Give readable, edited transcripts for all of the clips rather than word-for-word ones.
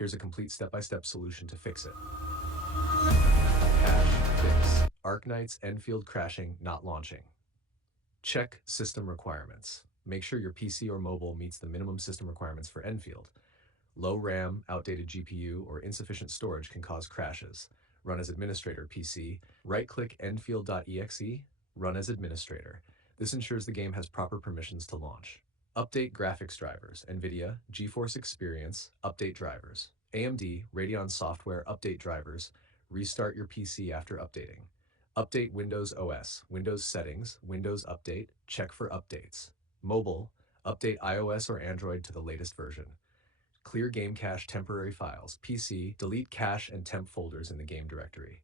Here's a complete step-by-step solution to fix it. Cache fix. Arknights Endfield crashing, not launching. Check system requirements. Make sure your PC or mobile meets the minimum system requirements for Endfield. Low RAM, outdated GPU, or insufficient storage can cause crashes. Run as administrator PC. Right-click Endfield.exe. Run as administrator. This ensures the game has proper permissions to launch. Update graphics drivers. NVIDIA, GeForce Experience, update drivers. AMD, Radeon Software, update drivers. Restart your PC after updating. Update Windows OS, Windows settings, Windows Update, check for updates. Mobile, update iOS or Android to the latest version. Clear game cache temporary files. PC, delete cache and temp folders in the game directory.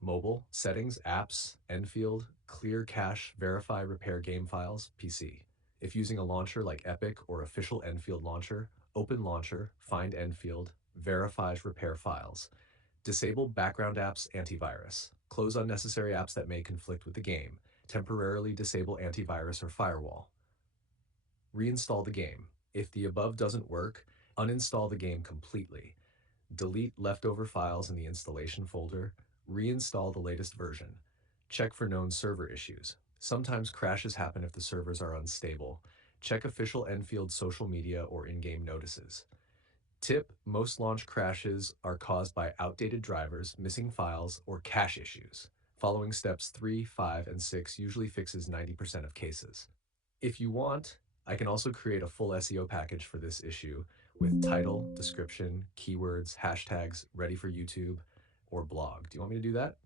Mobile, settings, apps, Endfield, clear cache, verify, repair game files, PC. If using a launcher like Epic or official Endfield launcher, open launcher, find Endfield, verifies repair files. Disable background apps antivirus. Close unnecessary apps that may conflict with the game. Temporarily disable antivirus or firewall. Reinstall the game. If the above doesn't work, uninstall the game completely. Delete leftover files in the installation folder. Reinstall the latest version. Check for known server issues. Sometimes crashes happen if the servers are unstable. Check official Endfield social media or in-game notices. Tip: most launch crashes are caused by outdated drivers, missing files, or cache issues. Following steps 3, 5, and 6 usually fixes 90% of cases. If you want, I can also create a full SEO package for this issue with title, description, keywords, hashtags, ready for YouTube, or blog. Do you want me to do that?